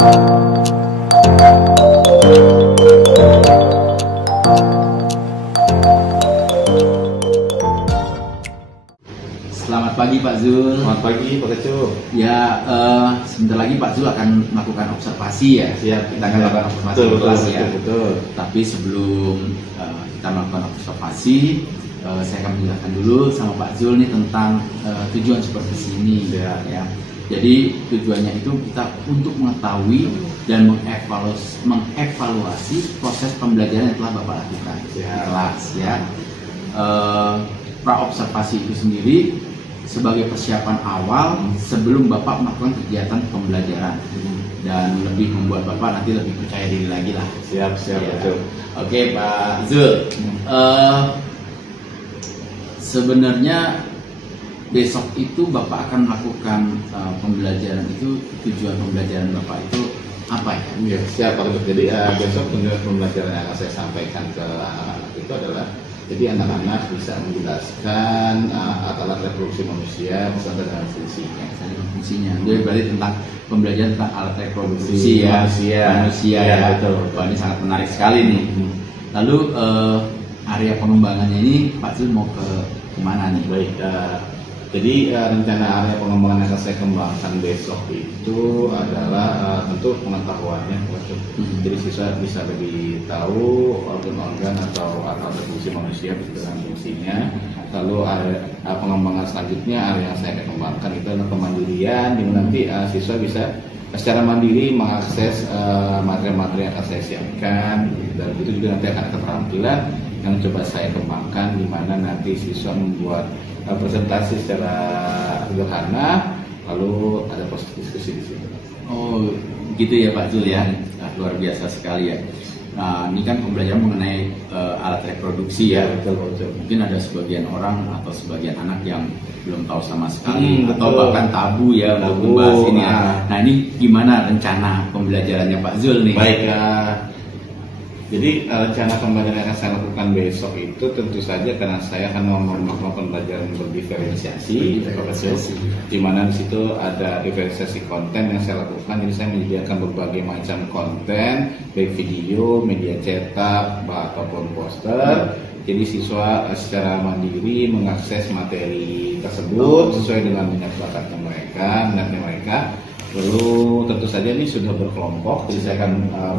Selamat pagi Pak Zul. Selamat pagi Pak Kecu. Ya, sebentar lagi Pak Zul akan melakukan observasi ya. Siap, kita akan melakukan observasi betul, kelas betul, ya. betul. Tapi sebelum kita melakukan observasi, saya akan menjelaskan dulu sama Pak Zul nih tentang tujuan supervisi ini ya. Jadi tujuannya itu kita untuk mengetahui dan mengevaluasi proses pembelajaran yang telah Bapak lakukan di kelas ya. Pra-observasi itu sendiri sebagai persiapan awal sebelum Bapak melakukan kegiatan pembelajaran dan lebih membuat Bapak nanti lebih percaya diri lagi lah. Siap, Ya. betul. Oke Pak Zul, sebenarnya besok itu Bapak akan melakukan pembelajaran itu, tujuan pembelajaran Bapak itu apa ya? Ya, siap Pak Kecu. Jadi besok pembelajaran yang akan saya sampaikan ke anak-anak itu adalah jadi anak-anak bisa menjelaskan alat reproduksi manusia beserta dengan fungsinya. Jadi berarti tentang pembelajaran tentang alat reproduksi manusia ya. Betul. Wah, ini sangat menarik sekali nih. Lalu area pengembangannya ini Pak Zul mau ke kemana nih? Baik, jadi rencana area pengembangan yang akan saya kembangkan besok itu adalah tentu pengetahuannya. Jadi siswa bisa lebih tahu organ-organ atau alat reproduksi manusia dengan fungsinya. Lalu pengembangan selanjutnya area yang saya akan kembangkan itu adalah kemandirian, di mana nanti siswa bisa secara mandiri mengakses materi-materi yang akan saya siapkan, dan itu juga nanti akan ada keterampilan yang coba saya kembangkan, di mana nanti siswa membuat presentasi secara sederhana, lalu ada proses diskusi di sini. Oh, gitu ya Pak Zul ya. Nah, luar biasa sekali ya. Nah, ini kan pembelajaran mengenai alat reproduksi ya. Betul. Mungkin ada sebagian orang atau sebagian anak yang belum tahu sama sekali atau betul. bahkan tabu ya untuk membahas ini ya. Nah, ini gimana rencana pembelajarannya Pak Zul nih? Baik, jadi rencana pembelajaran yang akan saya lakukan besok itu tentu saja karena saya akan melakukan pembelajaran berdiferensiasi, di mana di situ ada diferensiasi konten yang saya lakukan. Jadi saya menyediakan berbagai macam konten, baik video, media cetak, ataupun poster. Jadi siswa secara mandiri mengakses materi tersebut sesuai dengan minat bakatnya minatnya mereka. Lalu tentu saja ini sudah berkelompok, jadi saya akan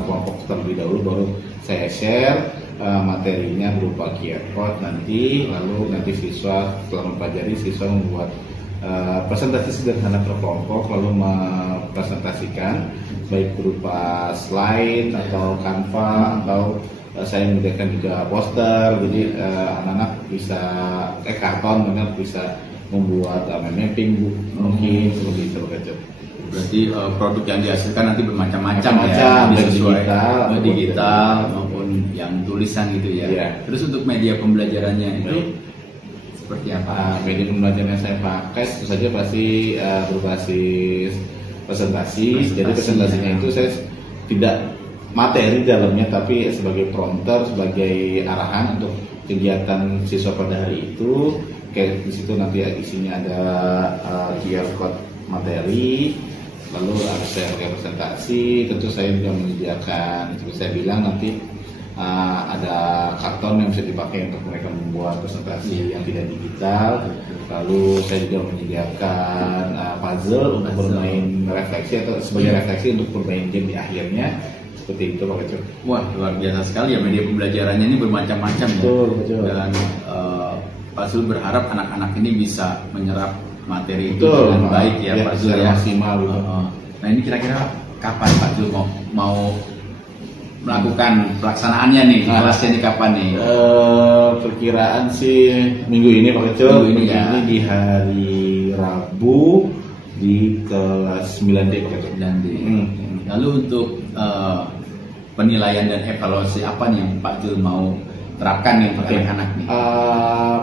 kelompok terlebih dahulu, baru saya share materinya berupa QR code nanti. Lalu nanti siswa setelah mempelajari, siswa membuat presentasi sederhana per kelompok, lalu mempresentasikan baik berupa slide atau Canva atau saya menyediakan juga poster. Jadi anak-anak bisa karton, mereka bisa membuat mapping mungkin seperti itu. Berarti produk yang dihasilkan nanti bermacam-macam ya, baik digital maupun yang tulisan gitu ya. Iya. Terus untuk media pembelajarannya itu seperti apa? Media pembelajaran yang saya pakai tentu saja pasti berbasis presentasi. Jadi presentasinya itu saya tidak materi dalamnya, tapi sebagai prompter, sebagai arahan untuk kegiatan siswa pada hari itu. Kayak di situ nanti isinya ada QR code materi, lalu harus saya pakai presentasi. Tentu saya juga menyediakan, seperti saya bilang nanti ada karton yang bisa dipakai untuk mereka membuat presentasi yang tidak digital. Lalu saya juga menyediakan puzzle untuk bermain refleksi atau sebagai refleksi untuk bermain game di akhirnya. Seperti itu Pak Kecu. Wah, luar biasa sekali ya, media pembelajarannya ini bermacam-macam ya. Betul. Dan Pak Zul berharap anak-anak ini bisa menyerap materi itu dengan baik ya Pak Zul ya. Maksimal. Nah, ini kira-kira kapan Pak Zul mau melakukan pelaksanaannya nih? Kelasnya ini kapan nih? Perkiraan sih minggu ini Pak Kecu. Minggu ini ya. Ini di hari Rabu di kelas 9D Pak Kecu. Lalu untuk penilaian dan evaluasi apa nih yang Pak Zul mau terapkan nih untuk anak-anak nih?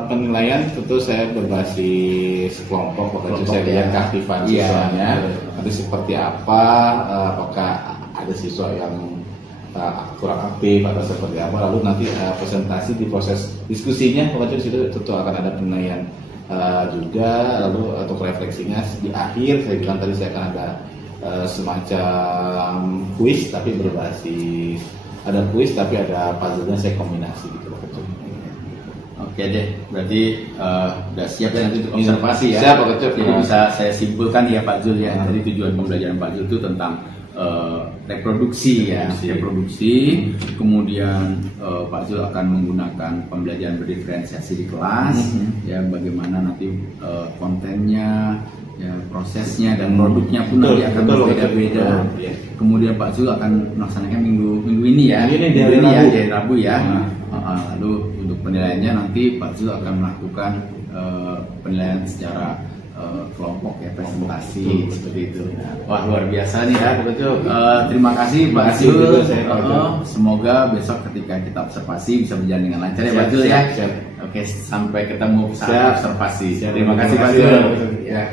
Penilaian tentu saya berbasis kelompok. Waktu saya lihat keaktifan siswanya, nanti seperti apa, apakah ada siswa yang kurang aktif atau seperti apa. Lalu nanti presentasi di proses diskusinya, waktu itu tentu akan ada penilaian juga. Lalu untuk refleksinya di akhir, saya bilang tadi saya akan ada semacam kuis tapi berbasis, ada kuis tapi ada puzzle-nya saya kombinasi gitu Pak Ketum. Oke deh, berarti udah siap ya nanti untuk observasi ya. Siap Pak Ketum. Jadi bisa saya simpulkan ya Pak Zul ya. Jadi tujuan pembelajaran Pak Zul itu tentang reproduksi ya, reproduksi. Kemudian Pak Zul akan menggunakan pembelajaran berdiferensiasi di kelas, ya bagaimana nanti kontennya, ya prosesnya dan produknya pun nanti akan berbeda-beda. Kemudian Pak Zul akan melaksanakan minggu ini ya, minggu ini ya, hari Rabu ya. Lalu untuk penilaiannya nanti Pak Zul akan melakukan penilaian secara kelompok ya, presentasi seperti itu. Wah luar biasa nih ya Pak Zul. Terima kasih Pak Zul. Semoga besok ketika kita observasi bisa berjalan dengan lancar ya Pak Zul ya. Oke, sampai ketemu saat observasi. Terima kasih Pak Zul. Ya.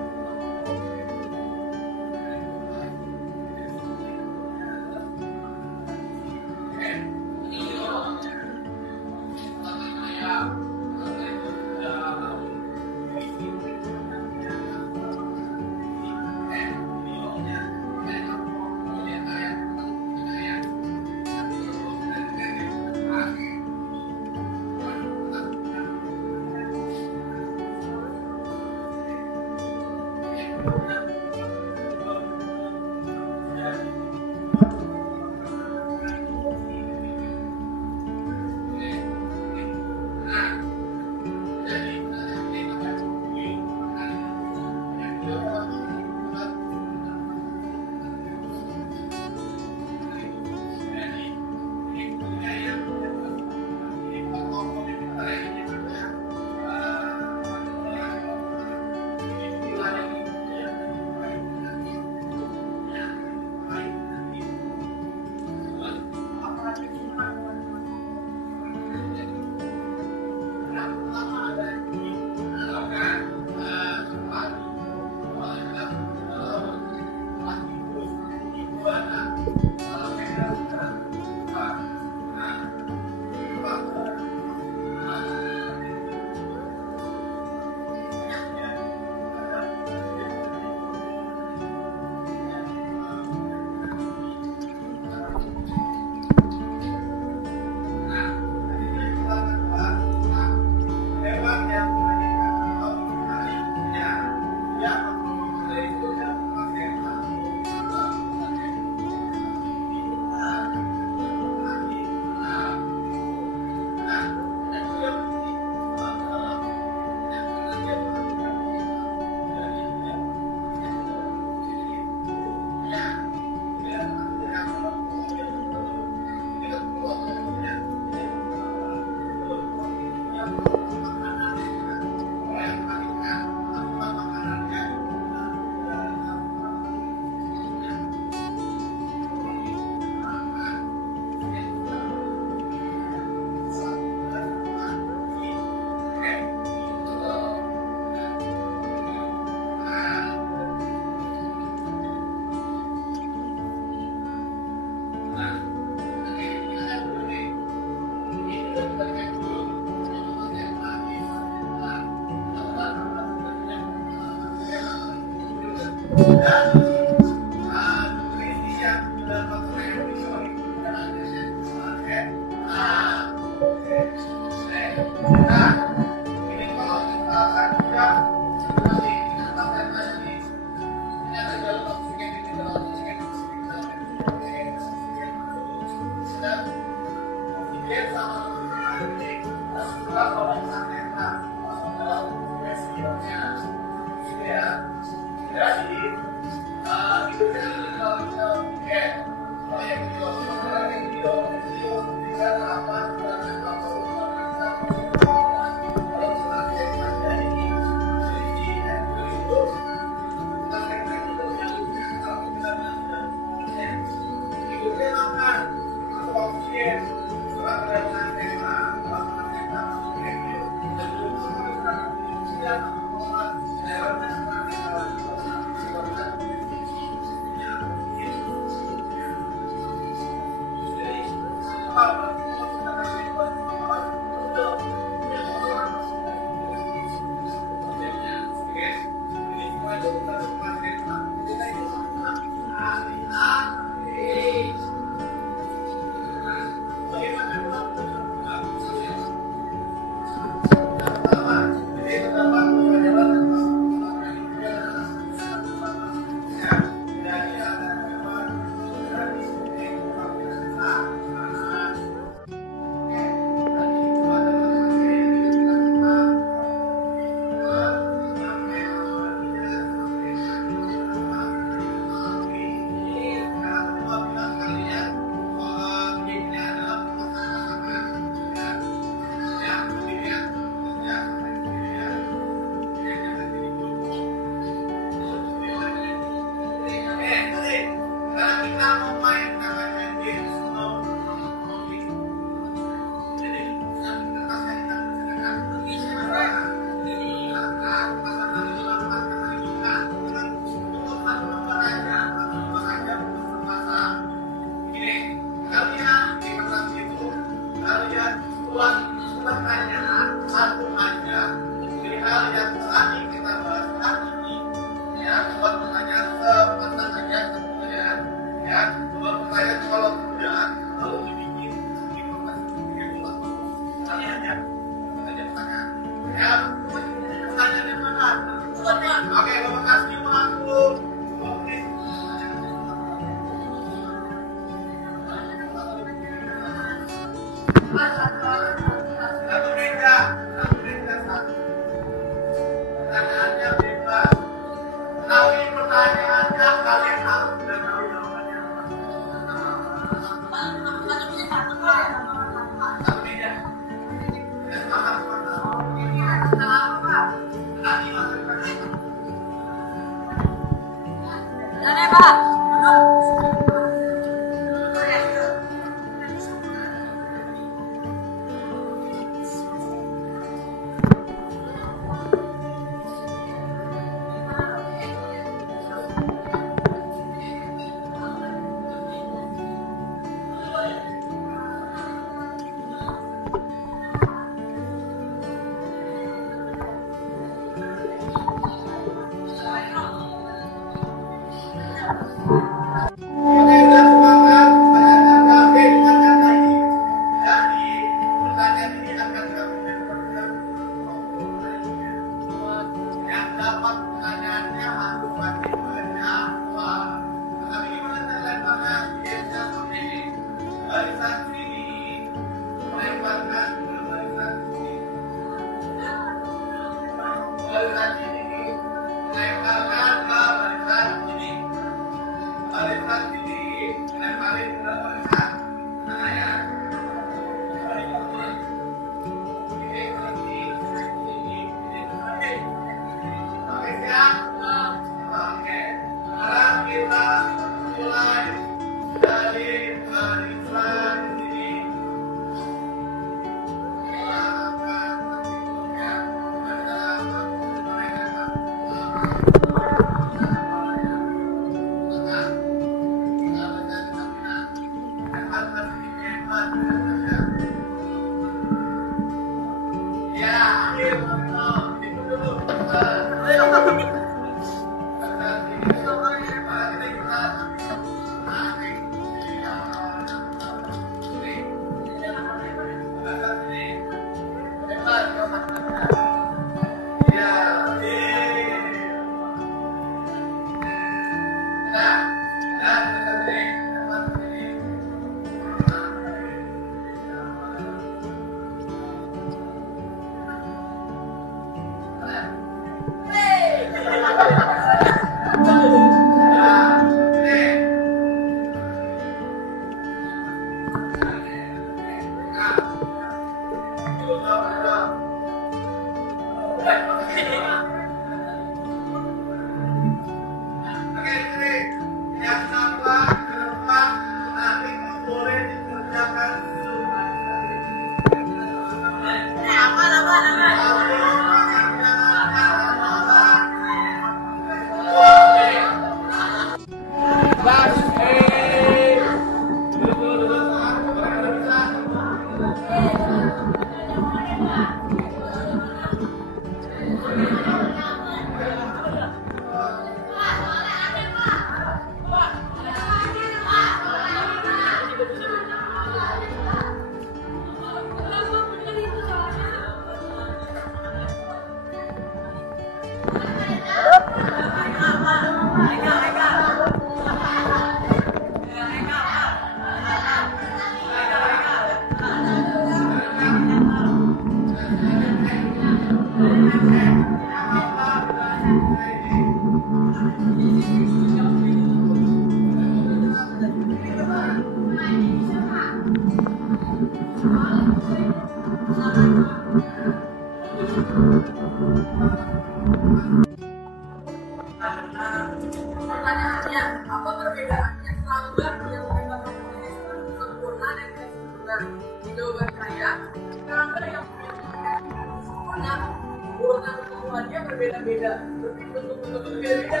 beda-beda, bentuk-bentuk berbeda-beda,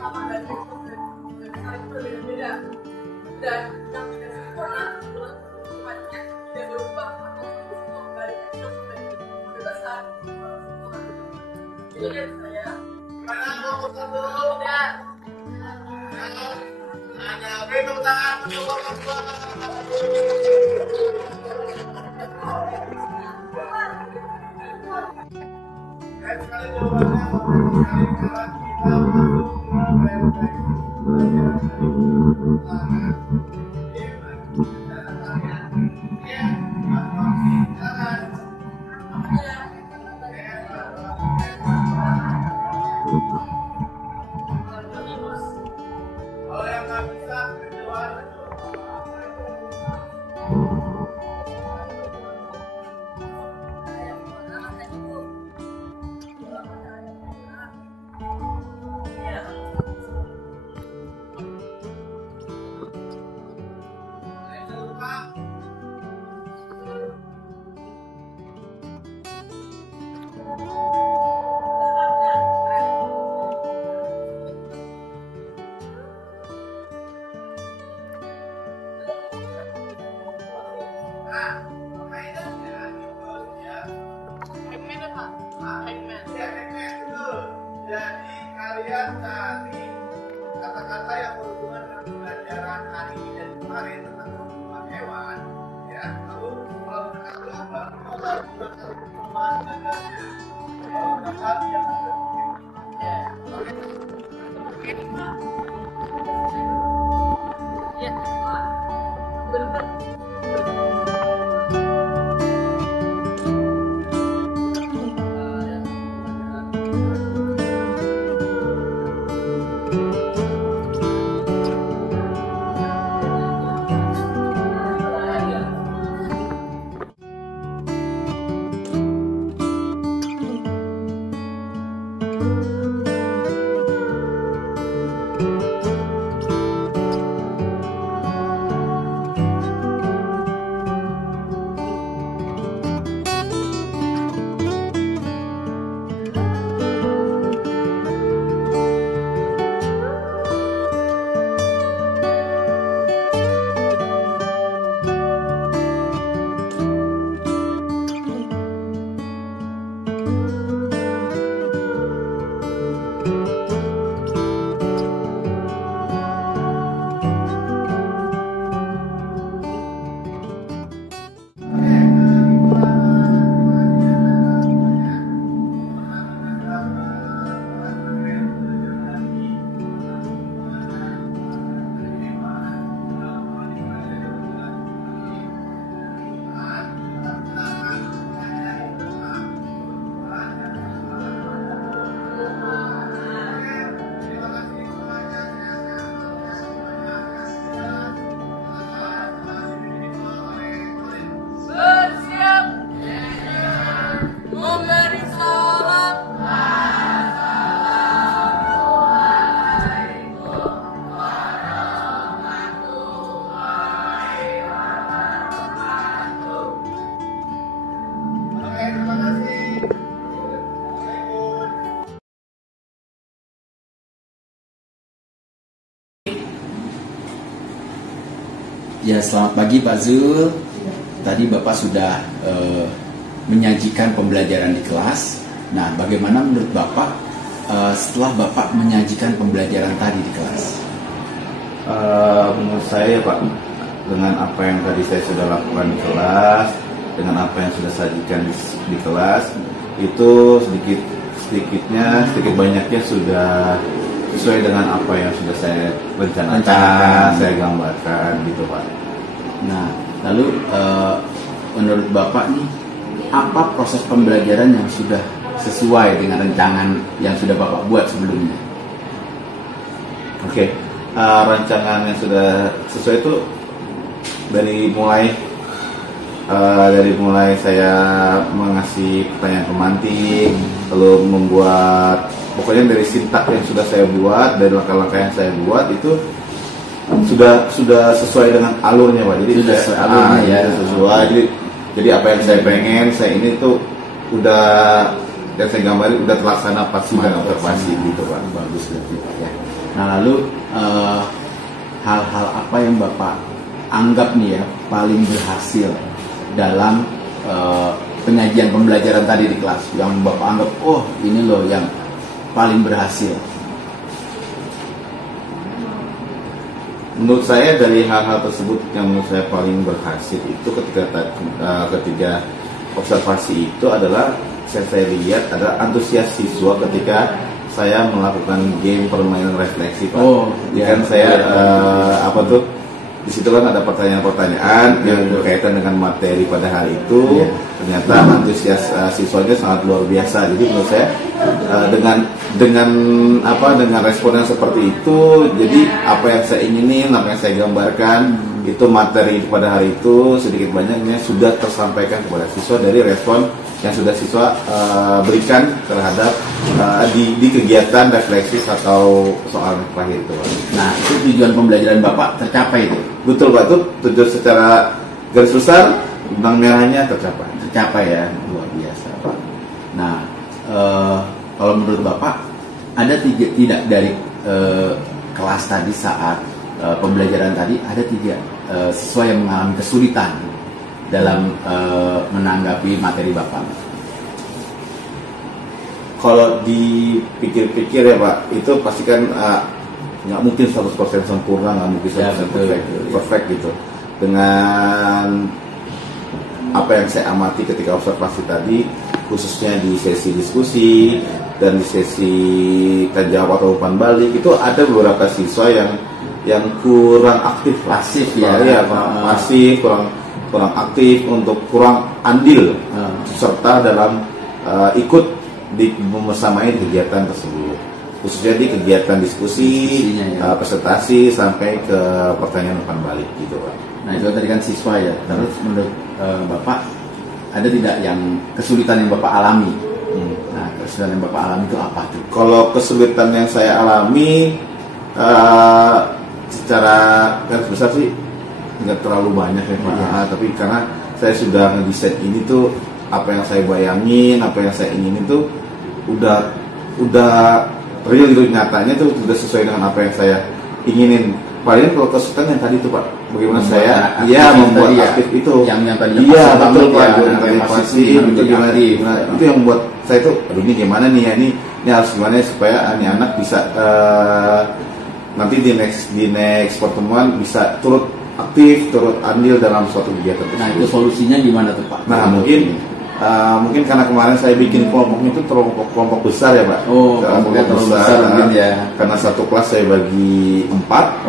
sama dan berbeda-beda. Dan yang tidak sempurna adalah sifatnya tidak berubah atau kembali ke kebebasan. Itu dari saya. Mana mau dulu? Dan hanya beri tangan untuk sekali kalau yang nggak bisa berdoa. Jadi kalian cari kata-kata yang berhubungan dengan pelajaran hari ini dan kemarin tentang hubungan hewan, ya. Lalu kalau kita berapa, kalau hubungan dengannya, kalau dapat yang Ya, selamat pagi Pak Zul. Tadi Bapak sudah menyajikan pembelajaran di kelas. Nah, bagaimana menurut Bapak setelah Bapak menyajikan pembelajaran tadi di kelas? Menurut saya Pak, dengan apa yang tadi saya sudah lakukan di kelas, dengan apa yang sudah sajikan di kelas, itu sedikit banyaknya sudah sesuai dengan apa yang sudah saya rencanakan, saya gambarkan gitu Pak. Nah, lalu menurut Bapak nih, apa proses pembelajaran yang sudah sesuai dengan rancangan yang sudah Bapak buat sebelumnya? Oke, rancangan yang sudah sesuai itu dari mulai saya mengasih pertanyaan pemantik, lalu membuat, pokoknya dari sintak yang sudah saya buat, dari langkah-langkah yang saya buat itu sudah sesuai dengan alurnya Pak. Jadi sudah sesuai. Jadi apa yang saya pengen, saya ini tuh udah yang saya gambarin udah terlaksana pas kemarin observasi gitu Pak. Bagus berarti Pak ya. Nah lalu hal-hal apa yang Bapak anggap nih ya paling berhasil dalam penyajian pembelajaran tadi di kelas, yang Bapak anggap oh ini loh yang paling berhasil? Menurut saya dari hal-hal tersebut yang menurut saya paling berhasil itu ketika observasi itu adalah saya lihat adalah antusias siswa ketika saya melakukan game permainan refleksi Pak. Oh, ya, kan saya ya. Apa tuh di situ kan ada pertanyaan-pertanyaan yang berkaitan dengan materi pada hari itu. Ternyata antusias siswanya sangat luar biasa. Jadi menurut saya dengan respon yang seperti itu, jadi apa yang saya inginin, apa yang saya gambarkan itu materi pada hari itu sedikit banyaknya sudah tersampaikan kepada siswa dari respon yang sudah siswa berikan terhadap di kegiatan refleksi atau soal terakhir itu Pak. Nah itu tujuan pembelajaran Bapak tercapai itu? Betul Pak, itu tujuan secara garis besar benang merahnya tercapai ya, luar biasa Pak. Nah kalau menurut Bapak ada tidak dari kelas tadi saat pembelajaran tadi ada 3 siswa yang mengalami kesulitan dalam menanggapi materi Bapak? Kalau dipikir-pikir ya Pak, itu pasti kan nggak mungkin 100% sempurna, nggak mungkin 100% perfect gitu. Dengan apa yang saya amati ketika observasi tadi, khususnya di sesi diskusi dan di sesi tanya jawab atau umpan balik, itu ada beberapa siswa yang kurang aktif, pasif pasif, kurang aktif, untuk kurang andil serta dalam ikut membersamai kegiatan tersebut, khususnya di kegiatan diskusi, presentasi sampai ke pertanyaan umpan balik gitu Pak. Nah itu tadi kan siswa ya. Terus menurut Bapak ada tidak yang kesulitan yang Bapak alami? Nah kesulitan yang Bapak alami itu apa tuh? Kalau kesulitan yang saya alami secara garis besar sih nggak terlalu banyak ya Pak. Tapi karena saya sudah ngedesain ini tuh, apa yang saya bayangin, apa yang saya ingin itu udah real gitu, nyatanya tuh sudah sesuai dengan apa yang saya inginin. Paling kalau kesulitan yang tadi itu Pak, bagaimana saya membuat aktif itu, yang tadi betul Pak, yang pasif itu gimana, itu yang membuat saya tuh aduh ini gimana nih ya, ini harus gimana supaya ini anak bisa nanti di next pertemuan bisa turut aktif, turut andil dalam suatu kegiatan tersebut. Nah itu solusinya gimana tuh Pak? Nah mungkin karena kemarin saya bikin kelompoknya itu kelompok besar ya Pak. Kelompoknya besar mungkin ya. Karena satu kelas saya bagi 4.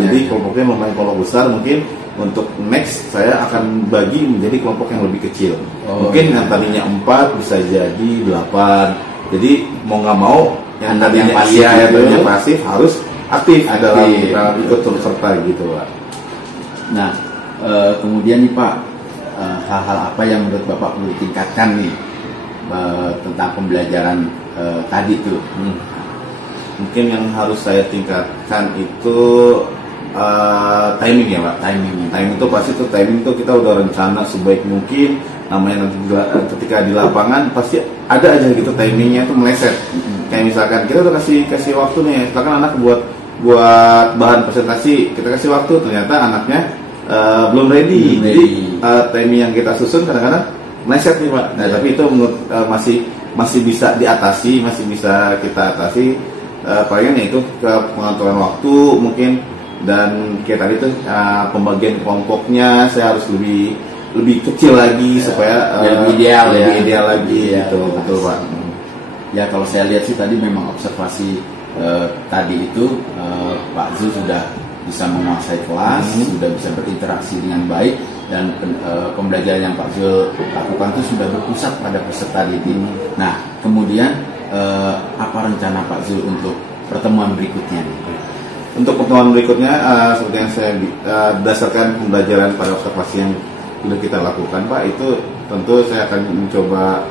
Jadi kelompoknya lumayan kelompok besar. Mungkin untuk next saya akan bagi menjadi kelompok yang lebih kecil. Mungkin yang tadinya 4 bisa jadi 8. Jadi mau nggak mau yang tadinya pasif harus aktif dalam ikut turut serta gitu Pak. Nah kemudian nih Pak, hal-hal apa yang menurut Bapak perlu ditingkatkan nih tentang pembelajaran tadi tuh? Mungkin yang harus saya tingkatkan itu timing ya Pak. Timing itu pasti tuh, timing itu kita udah rencana sebaik mungkin. Namanya nanti ketika di lapangan pasti ada aja gitu timingnya tuh meleset. Kayak misalkan kita udah kasih waktu nih, misalkan anak buat bahan presentasi, kita kasih waktu, ternyata anaknya belum ready. Jadi timing yang kita susun kadang-kadang meleset nih Pak. Nah tapi itu menurut masih bisa diatasi, masih bisa kita atasi. Palingnya itu ke pengaturan waktu mungkin, dan kayak tadi tuh pembagian kelompoknya saya harus lebih kecil lagi supaya lebih ideal lagi gitu. Betul Pak. Ya kalau saya lihat sih tadi memang observasi tadi itu Pak Zul sudah bisa menguasai kelas, sudah bisa berinteraksi dengan baik, dan pembelajaran yang Pak Zul lakukan itu sudah berpusat pada peserta didik. Nah kemudian apa rencana Pak Zul untuk pertemuan berikutnya? Untuk pertemuan berikutnya seperti yang saya berdasarkan pembelajaran pada observasi yang sudah kita lakukan Pak, itu tentu saya akan mencoba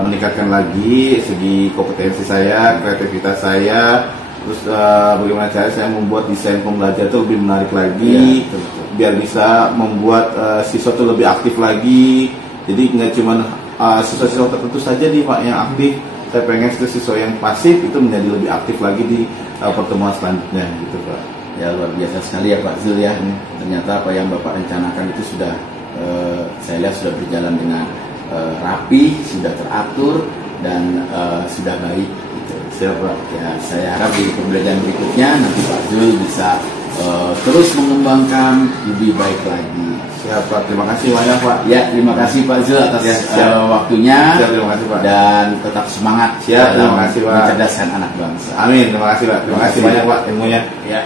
meningkatkan lagi segi kompetensi saya, kreativitas saya, terus bagaimana cara saya membuat desain pembelajaran itu lebih menarik lagi, biar bisa membuat siswa itu lebih aktif lagi. Jadi nggak cuma siswa-siswa tertentu saja nih Pak yang aktif. Saya pengen siswa yang pasif itu menjadi lebih aktif lagi di pertemuan selanjutnya gitu Pak. Ya luar biasa sekali ya Pak Zul ya. Ternyata apa yang Bapak rencanakan itu sudah saya lihat sudah berjalan dengan rapi, sudah teratur dan sudah baik. Gitu. Siapa? Ya saya harap di pembelajaran berikutnya nanti Pak Zul bisa terus mengembangkan lebih baik lagi. Siapa? Terima kasih banyak Pak. Ya terima kasih Pak Zul atas waktunya. Siap, terima kasih Pak. Dan tetap semangat. Siap, terima kasih Pak. Mencerdaskan anak bangsa. Amin, terima kasih Pak. Terima kasih banyak Pak ilmunya. Ya.